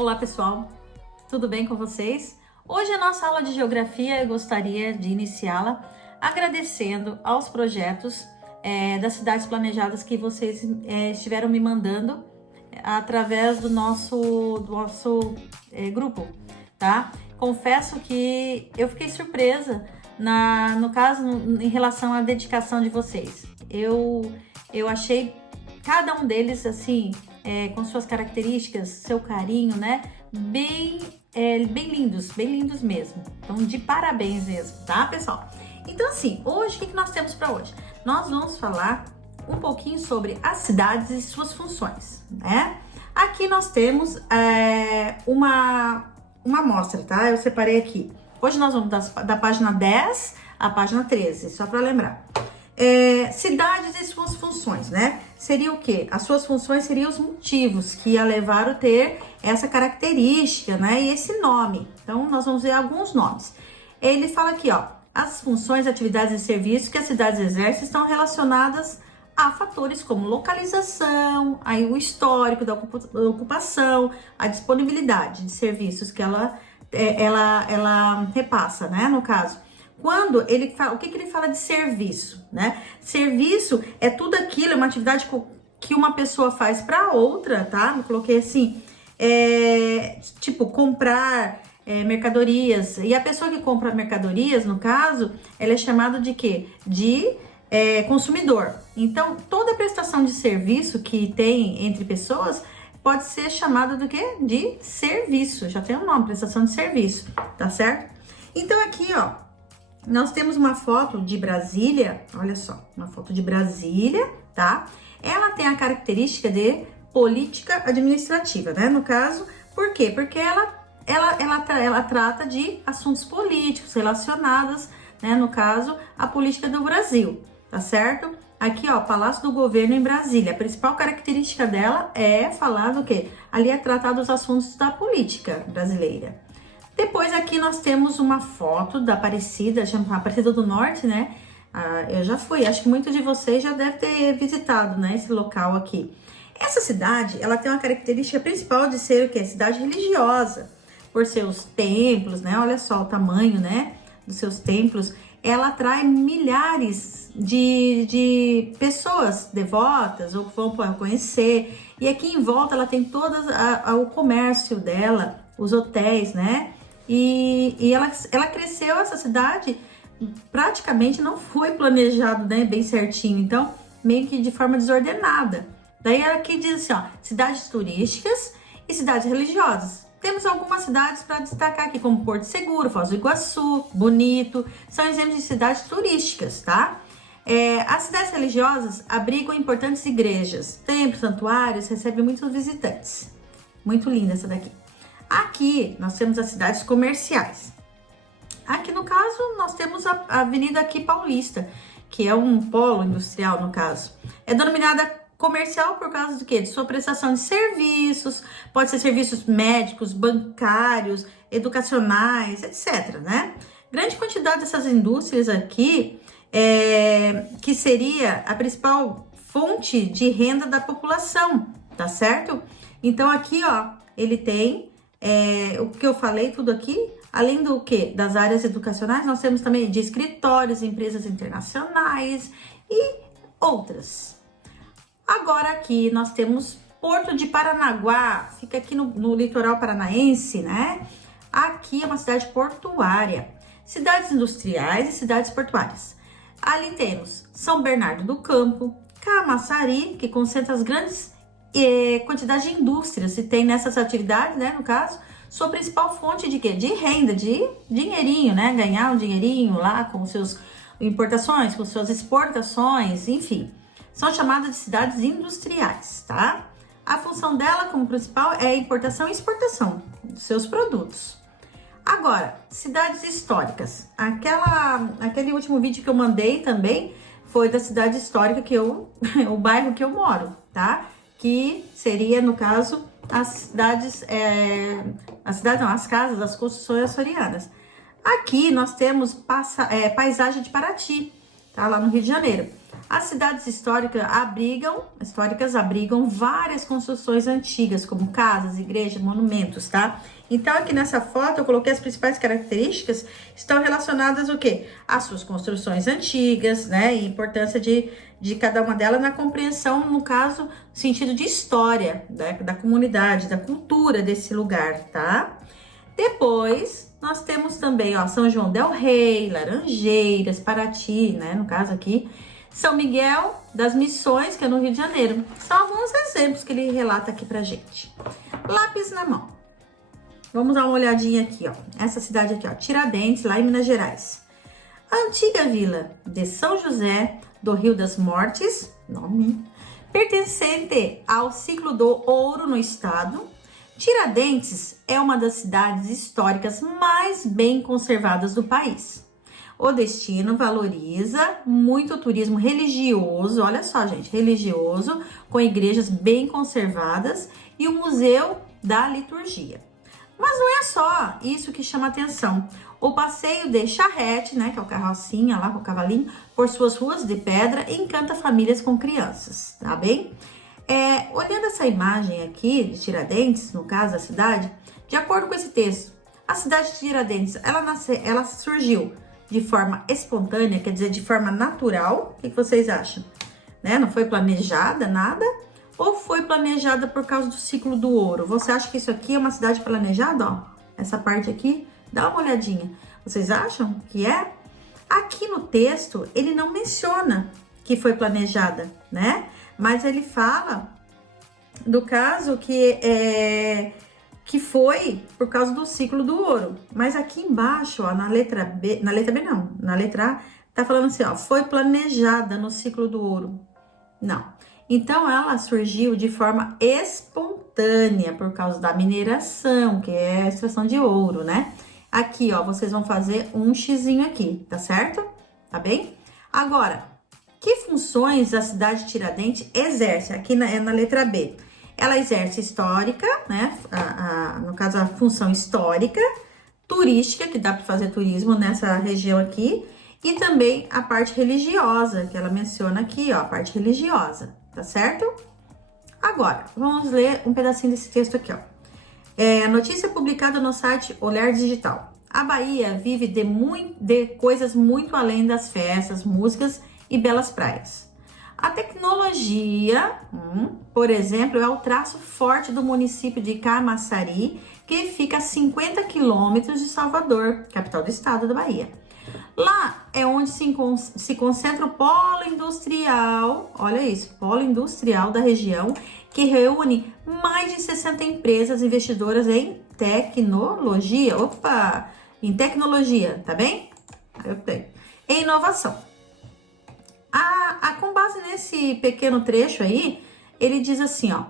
Olá pessoal, tudo bem com vocês? Hoje a nossa aula de geografia eu gostaria de iniciá-la agradecendo aos projetos das cidades planejadas que vocês estiveram me mandando através do nosso grupo, tá? Confesso que eu fiquei surpresa no caso em relação à dedicação de vocês. Eu achei cada um deles assim com suas características, seu carinho, né? Bem lindos mesmo. Então, de parabéns mesmo, tá, pessoal? Então, assim, hoje, o que nós temos para hoje? Nós vamos falar um pouquinho sobre as cidades e suas funções, né? Aqui nós temos uma amostra, tá? Eu separei aqui. Hoje nós vamos da página 10 à página 13, só para lembrar. Cidades e suas funções, né? Seria o quê? As suas funções seriam os motivos que a levaram a ter essa característica, né? E esse nome. Então, nós vamos ver alguns nomes. Ele fala aqui, ó, as funções, atividades e serviços que as cidades exercem estão relacionadas a fatores como localização, aí o histórico da ocupação, a disponibilidade de serviços que ela repassa, né? No caso. Quando ele fala, o que ele fala de serviço, né? Serviço é tudo aquilo, é uma atividade que uma pessoa faz para outra, tá? Eu coloquei assim, tipo, comprar mercadorias. E a pessoa que compra mercadorias, no caso, ela é chamada de quê? De consumidor. Então, toda prestação de serviço que tem entre pessoas pode ser chamada do quê? De serviço. Já tem um nome, prestação de serviço, tá certo? Então, aqui, ó, nós temos uma foto de Brasília, olha só, uma foto de Brasília, tá? Ela tem a característica de política administrativa, né? No caso, por quê? Porque ela trata de assuntos políticos relacionados, né? No caso, a política do Brasil, tá certo? Aqui, ó, Palácio do Governo em Brasília. A principal característica dela é falar do quê? Ali é tratar dos assuntos da política brasileira. Depois aqui nós temos uma foto da Aparecida, chama Aparecida do Norte, né? Eu já fui, acho que muitos de vocês já devem ter visitado, né, esse local aqui. Essa cidade, ela tem uma característica principal de ser o quê? Cidade religiosa, por seus templos, né? Olha só o tamanho, né, dos seus templos. Ela atrai milhares de pessoas devotas ou que vão conhecer. E aqui em volta ela tem todo o comércio dela, os hotéis, né? E ela cresceu, essa cidade praticamente não foi planejado, né, bem certinho, então meio que de forma desordenada. Daí aqui diz assim, ó, cidades turísticas e cidades religiosas. Temos algumas cidades para destacar aqui, como Porto Seguro, Foz do Iguaçu, Bonito, são exemplos de cidades turísticas, tá? As cidades religiosas abrigam importantes igrejas, templos, santuários, recebem muitos visitantes. Muito linda essa daqui. Aqui nós temos as cidades comerciais. Aqui no caso nós temos a Avenida aqui Paulista, que é um polo industrial no caso. É denominada comercial por causa do quê? De sua prestação de serviços, pode ser serviços médicos, bancários, educacionais, etc, né? Grande quantidade dessas indústrias aqui, que seria a principal fonte de renda da população, tá certo? Então aqui, ó, ele tem o que eu falei tudo aqui, além do que? Das áreas educacionais, nós temos também de escritórios, empresas internacionais e outras. Agora aqui nós temos Porto de Paranaguá, fica aqui no litoral paranaense, né? Aqui é uma cidade portuária, cidades industriais e cidades portuárias. Ali temos São Bernardo do Campo, Camaçari, que concentra as grandes quantidade de indústrias se tem nessas atividades, né, no caso, sua principal fonte de quê? De renda, de dinheirinho, né, ganhar um dinheirinho lá com suas importações, com suas exportações, enfim, são chamadas de cidades industriais, tá? A função dela como principal é a importação e exportação dos seus produtos. Agora, cidades históricas, aquele último vídeo que eu mandei também foi da cidade histórica o bairro que eu moro, tá? Que seria, no caso, as casas, as construções açorianas. Aqui nós temos paisagem de Paraty, tá? Lá no Rio de Janeiro. As cidades históricas abrigam várias construções antigas, como casas, igrejas, monumentos, tá? Então, aqui nessa foto, eu coloquei as principais características, estão relacionadas o quê? Às suas construções antigas, né? E a importância de cada uma delas na compreensão, no caso, no sentido de história, né? Da comunidade, da cultura desse lugar, tá? Depois, nós temos também, ó, São João del Rei, Laranjeiras, Paraty, né? No caso aqui, São Miguel das Missões, que é no Rio de Janeiro. São alguns exemplos que ele relata aqui pra gente. Lápis na mão. Vamos dar uma olhadinha aqui, ó. Essa cidade aqui, ó, Tiradentes, lá em Minas Gerais. A antiga vila de São José do Rio das Mortes, nome, pertencente ao ciclo do ouro no estado. Tiradentes é uma das cidades históricas mais bem conservadas do país. O destino valoriza muito o turismo religioso, olha só, gente, religioso, com igrejas bem conservadas e o Museu da Liturgia. Mas não é só isso que chama atenção. O passeio de charrete, né, que é o carrocinha lá com o cavalinho, por suas ruas de pedra, encanta famílias com crianças, tá bem? Olhando essa imagem aqui de Tiradentes, no caso da cidade, de acordo com esse texto, a cidade de Tiradentes, ela surgiu de forma espontânea, quer dizer, de forma natural. O que vocês acham? Né? Não foi planejada, nada? Ou foi planejada por causa do ciclo do ouro? Você acha que isso aqui é uma cidade planejada? Ó, essa parte aqui, dá uma olhadinha. Vocês acham que é? Aqui no texto, ele não menciona que foi planejada, né? Mas ele fala do caso que foi por causa do ciclo do ouro. Mas aqui embaixo, ó, na letra A, tá falando assim, ó, foi planejada no ciclo do ouro. Não. Então, ela surgiu de forma espontânea por causa da mineração, que é a extração de ouro, né? Aqui, ó, vocês vão fazer um xizinho aqui, tá certo? Tá bem? Agora, que funções a cidade de Tiradentes exerce? Aqui na letra B. Ela exerce histórica, né? No caso, a função histórica, turística, que dá para fazer turismo nessa região aqui, e também a parte religiosa, que ela menciona aqui, ó, a parte religiosa, tá certo? Agora, vamos ler um pedacinho desse texto aqui, ó. A notícia publicada no site Olhar Digital. A Bahia vive de coisas muito além das festas, músicas e belas praias. A tecnologia, por exemplo, é o traço forte do município de Camaçari, que fica a 50 quilômetros de Salvador, capital do estado da Bahia. Lá é onde se concentra o polo industrial, olha isso, polo industrial da região, que reúne mais de 60 empresas investidoras em tecnologia. Opa! Em tecnologia, tá bem? Eu tenho. Em inovação. Com base nesse pequeno trecho aí, ele diz assim, ó.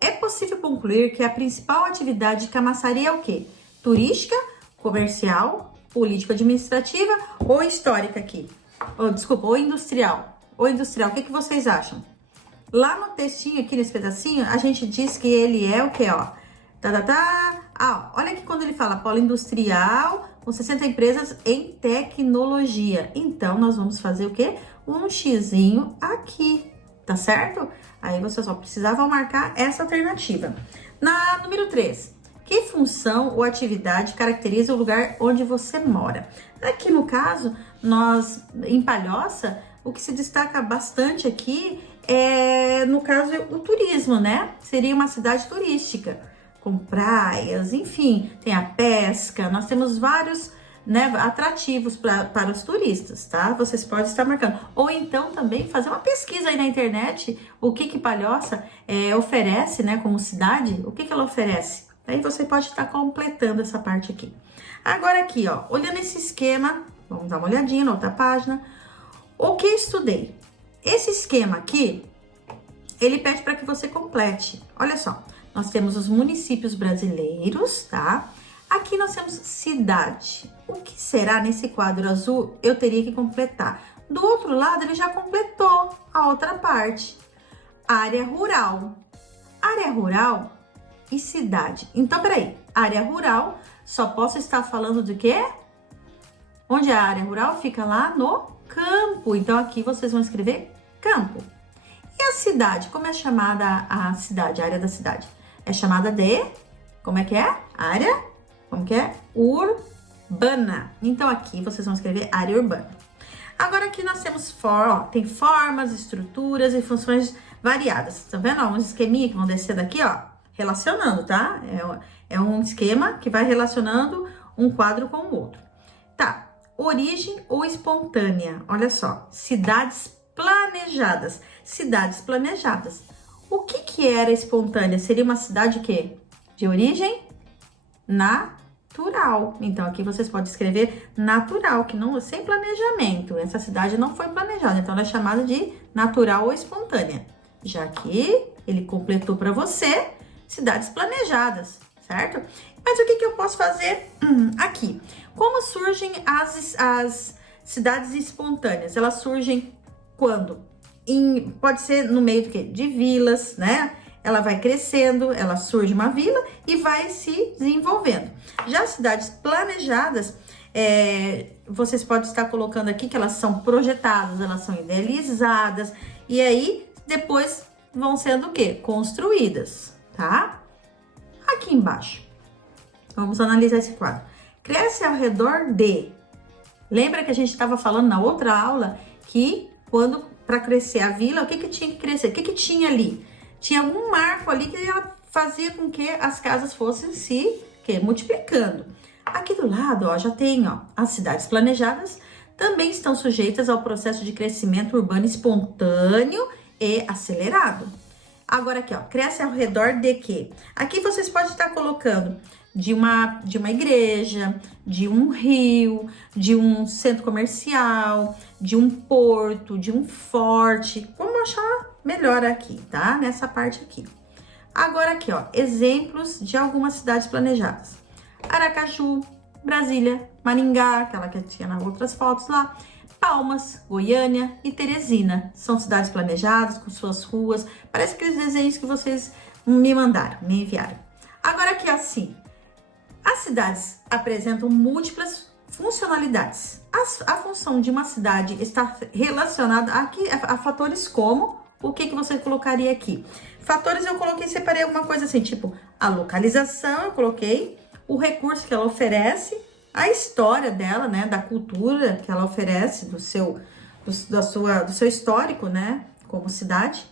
É possível concluir que a principal atividade de Camaçari é o quê? Turística, comercial, político-administrativa ou histórica aqui? Ou industrial. Ou industrial, o que vocês acham? Lá no textinho, aqui nesse pedacinho, a gente diz que ele é o quê, ó? Olha aqui quando ele fala polo industrial, com 60 empresas em tecnologia. Então, nós vamos fazer o quê? Um xizinho aqui, tá certo? Aí, vocês só precisavam marcar essa alternativa. Na número 3, que função ou atividade caracteriza o lugar onde você mora? Aqui, no caso, em Palhoça, o que se destaca bastante aqui no caso, o turismo, né? Seria uma cidade turística, com praias, enfim, tem a pesca, nós temos vários, né, atrativos para os turistas, tá? Vocês podem estar marcando. Ou então também fazer uma pesquisa aí na internet, o que Palhoça oferece, né, como cidade, o que ela oferece. Aí você pode estar completando essa parte aqui. Agora aqui, ó, olhando esse esquema, vamos dar uma olhadinha na outra página. O que estudei? Esse esquema aqui, ele pede para que você complete. Olha só, nós temos os municípios brasileiros, tá? Aqui nós temos cidade. O que será nesse quadro azul? Eu teria que completar. Do outro lado, ele já completou a outra parte. Área rural. Área rural e cidade. Então, peraí. Área rural, só posso estar falando de quê? Onde a área rural fica lá no campo. Então, aqui vocês vão escrever campo. E a cidade? Como é chamada a cidade, a área da cidade? É chamada de, como é que é? Área, como que é? Urbana. Então, aqui vocês vão escrever área urbana. Agora, aqui nós temos, tem formas, estruturas e funções variadas. Tá vendo? Uns esqueminha que vão descer daqui, ó, relacionando, tá? É um esquema que vai relacionando um quadro com o outro. Tá, origem ou espontânea? Olha só, cidades planejadas. Cidades planejadas. O que era espontânea? Seria uma cidade o quê? De origem natural. Então, aqui vocês podem escrever natural, que não sem planejamento. Essa cidade não foi planejada, então ela é chamada de natural ou espontânea. Já que ele completou para você cidades planejadas, certo? Mas o que eu posso fazer aqui? Como surgem as cidades espontâneas? Elas surgem quando? Pode ser no meio do quê? De vilas, né? Ela vai crescendo, ela surge uma vila e vai se desenvolvendo. Já as cidades planejadas, vocês podem estar colocando aqui que elas são projetadas, elas são idealizadas e aí depois vão sendo o quê? Construídas, tá? Aqui embaixo, vamos analisar esse quadro. Cresce ao redor de. Lembra que a gente estava falando na outra aula que quando para crescer a vila, o que tinha que crescer? O que tinha ali? Tinha algum marco ali que ela fazia com que as casas fossem se multiplicando. Aqui do lado, ó, já tem, ó, as cidades planejadas também estão sujeitas ao processo de crescimento urbano espontâneo e acelerado. Agora aqui, ó, cresce ao redor de quê? Aqui vocês podem estar colocando de uma igreja, de um rio, de um centro comercial, de um porto, de um forte, como achar melhor aqui, tá? Nessa parte aqui. Agora aqui, ó, exemplos de algumas cidades planejadas. Aracaju, Brasília, Maringá, aquela que tinha nas outras fotos lá, Palmas, Goiânia e Teresina. São cidades planejadas, com suas ruas, parece aqueles desenhos que vocês me mandaram, me enviaram. Agora aqui, assim, as cidades apresentam múltiplas funcionalidades. A função de uma cidade está relacionada aqui a fatores como, o que você colocaria aqui? Fatores eu coloquei, separei alguma coisa assim, tipo a localização, eu coloquei, o recurso que ela oferece, a história dela, né, da cultura que ela oferece, do seu histórico, né, como cidade.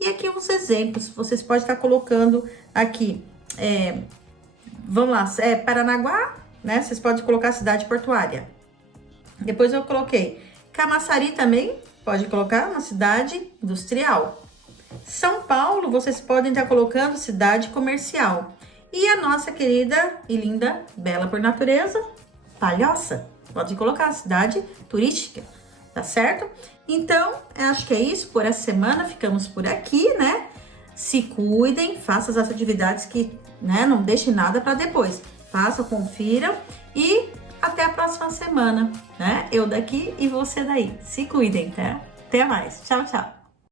E aqui uns exemplos, vocês podem estar colocando aqui, vamos lá, Paranaguá, né, vocês podem colocar cidade portuária. Depois eu coloquei Camaçari também, pode colocar uma cidade industrial. São Paulo, vocês podem estar colocando cidade comercial. E a nossa querida e linda, bela por natureza, Palhoça, pode colocar cidade turística, tá certo? Então, acho que é isso por essa semana, ficamos por aqui, né? Se cuidem, façam as atividades que, né, não deixem nada para depois. Façam, confiram e até a próxima semana, né? Eu daqui e você daí. Se cuidem, tá? Até mais. Tchau, tchau.